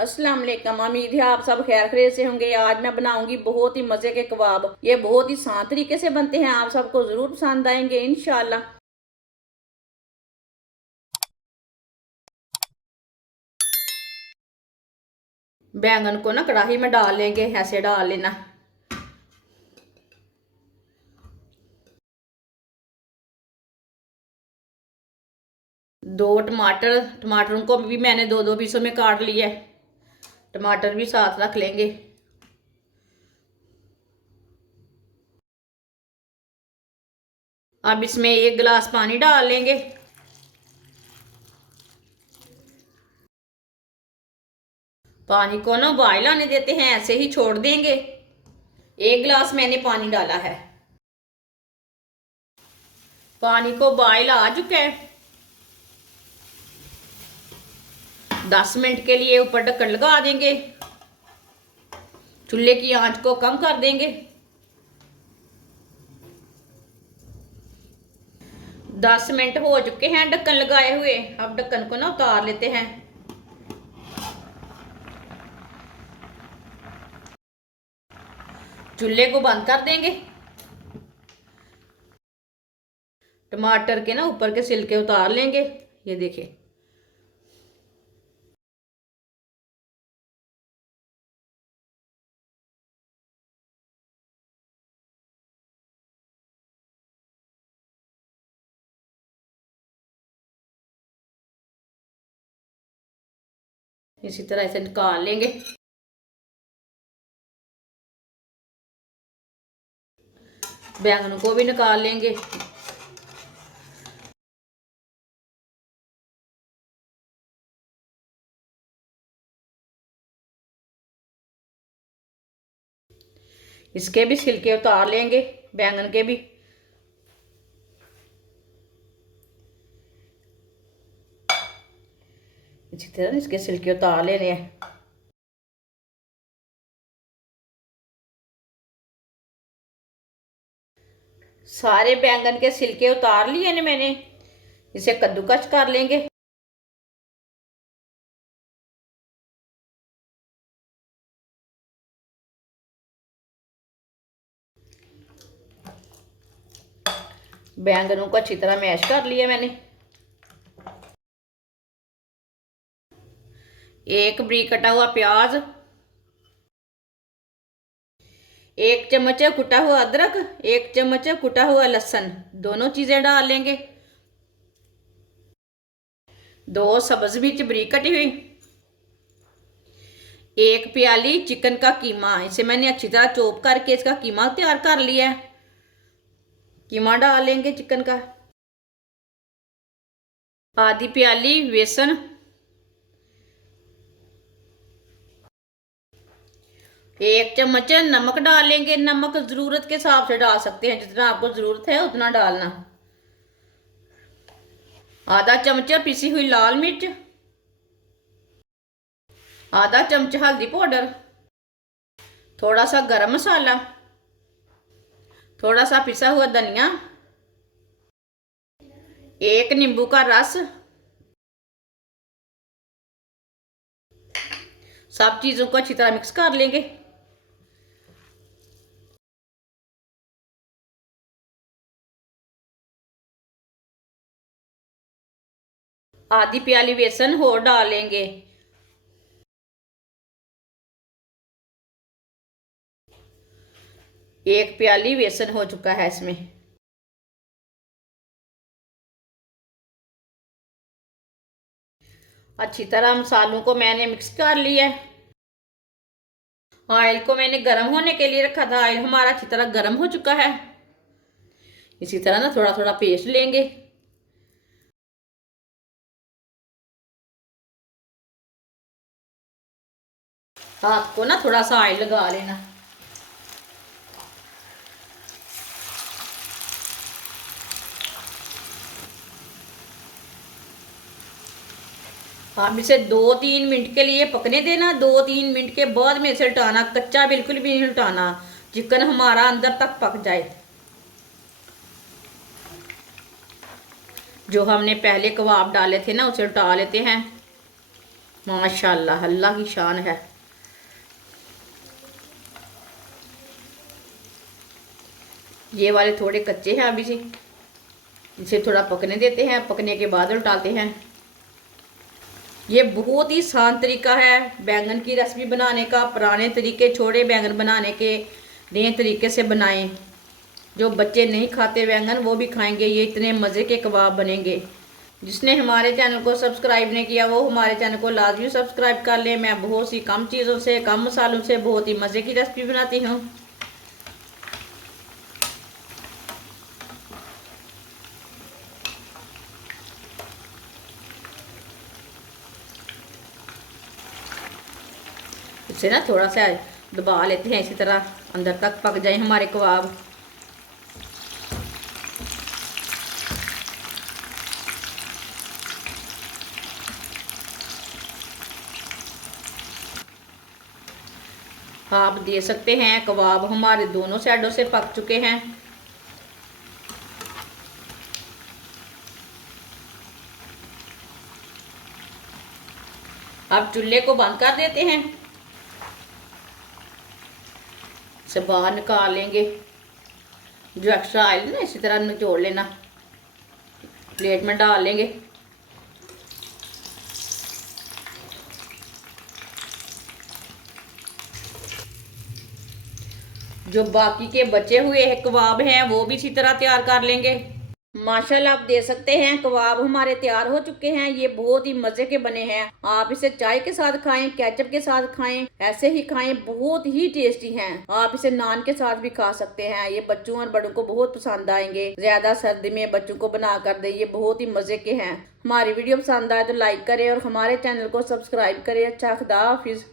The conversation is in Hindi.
अस्सलाम वालेकुम। उम्मीद है आप सब खैर खैरियत से होंगे। आज मैं बनाऊंगी बहुत ही मज़े के कबाब। ये बहुत ही आसान तरीके से बनते हैं, आप सबको ज़रूर पसंद आएंगे इंशाल्लाह। बैंगन को ना कढ़ाई में डाल लेंगे, ऐसे डाल लेना। दो टमाटर, टमाटरों को भी मैंने दो दो पीसों में काट लिया है। टमाटर भी साथ रख लेंगे। अब इसमें 1 गिलास पानी डाल लेंगे। पानी को ना बॉयल आने देते हैं, ऐसे ही छोड़ देंगे। 1 गिलास मैंने पानी डाला है। पानी को बॉयल आ चुका है। 10 मिनट के लिए ऊपर ढक्कन लगा देंगे। चूल्हे की आंच को कम कर देंगे। 10 मिनट हो चुके हैं ढक्कन लगाए हुए। अब ढक्कन को ना उतार लेते हैं। चूल्हे को बंद कर देंगे। टमाटर के ना ऊपर के छिलके उतार लेंगे। ये देखिए। इसी तरह इसे निकाल लेंगे। बैंगनों को भी निकाल लेंगे। इसके भी छिलके उतार लेंगे, बैंगन के भी। इसी तरह इसके छिलके उतार लेने हैं। सारे बैंगन के छिलके उतार लिए ने मैंने। इसे कद्दूकस कर लेंगे। बैंगनों को अच्छी तरह मैश कर लिया मैंने। एक बारीक कटा हुआ प्याज, 1 चम्मच कुटा हुआ अदरक, 1 चम्मच कुटा हुआ लहसुन, दोनों चीजें डाल लेंगे। 2 सब्ज मिर्च बारीक कटी हुई। 1 प्याली चिकन का कीमा, इसे मैंने अच्छी तरह चॉप करके इसका कीमा तैयार कर लिया है। कीमा डाल लेंगे चिकन का। आधी प्याली बेसन, 1 चम्मच नमक डाल लेंगे। नमक जरूरत के हिसाब से डाल सकते हैं, जितना आपको जरूरत है उतना डालना। आधा चमचा पिसी हुई लाल मिर्च, आधा चमचा हल्दी पाउडर, थोड़ा सा गरम मसाला, थोड़ा सा पिसा हुआ धनिया, 1 नींबू का रस। सब चीजों को अच्छी तरह मिक्स कर लेंगे। आधी प्याली बेसन और डाल लेंगे। एक प्याली बेसन हो चुका है इसमें। अच्छी तरह मसालों को मैंने मिक्स कर लिया है। ऑयल को मैंने गर्म होने के लिए रखा था। ऑयल हमारा अच्छी तरह गर्म हो चुका है। इसी तरह ना थोड़ा थोड़ा पेस्ट लेंगे। हाथ को ना थोड़ा सा ऑयल लगा लेना। आप इसे 2-3 मिनट के लिए पकने देना। 2-3 मिनट के बाद में इसे हटाना, कच्चा बिल्कुल भी नहीं हटाना। चिकन हमारा अंदर तक पक जाए। जो हमने पहले कबाब डाले थे ना, उसे हटा लेते हैं। माशाल्लाह, अल्लाह की शान है। ये वाले थोड़े कच्चे हैं अभी से, इसे थोड़ा पकने देते हैं, पकने के बाद उल्टाते हैं। ये बहुत ही आसान तरीका है बैंगन की रेसिपी बनाने का। पुराने तरीके छोड़े, बैंगन बनाने के नए तरीके से बनाएं। जो बच्चे नहीं खाते बैंगन वो भी खाएंगे। ये इतने मज़े के कबाब बनेंगे। जिसने हमारे चैनल को सब्सक्राइब नहीं किया वो हमारे चैनल को लाजमी सब्सक्राइब कर लें। मैं बहुत सी कम चीज़ों से, कम मसालों से बहुत ही मज़े की रेसिपी बनाती हूँ। इसे ना थोड़ा सा दबा लेते हैं, इसी तरह अंदर तक पक जाए हमारे कबाब। आप दे सकते हैं कबाब हमारे दोनों साइडों से पक चुके हैं। अब चूल्हे को बंद कर देते हैं, इसे बाहर निकाल लेंगे। जो एक्स्ट्रा ऑयल ना इसी तरह निचोड़ लेना, प्लेट में डाल लेंगे। जो बाकी के बचे हुए कबाब हैं वो भी इसी तरह तैयार कर लेंगे। माशाल्लाह, आप दे सकते हैं कबाब हमारे तैयार हो चुके हैं। ये बहुत ही मजे के बने हैं। आप इसे चाय के साथ खाएं, केचप के साथ खाएं, ऐसे ही खाएं, बहुत ही टेस्टी हैं। आप इसे नान के साथ भी खा सकते हैं। ये बच्चों और बड़ों को बहुत पसंद आएंगे। ज्यादा सर्दी में बच्चों को बना कर दे, ये बहुत ही मजे के हैं। हमारी वीडियो पसंद आए तो लाइक करें और हमारे चैनल को सब्सक्राइब करें। अच्छा, खुदा हाफिज।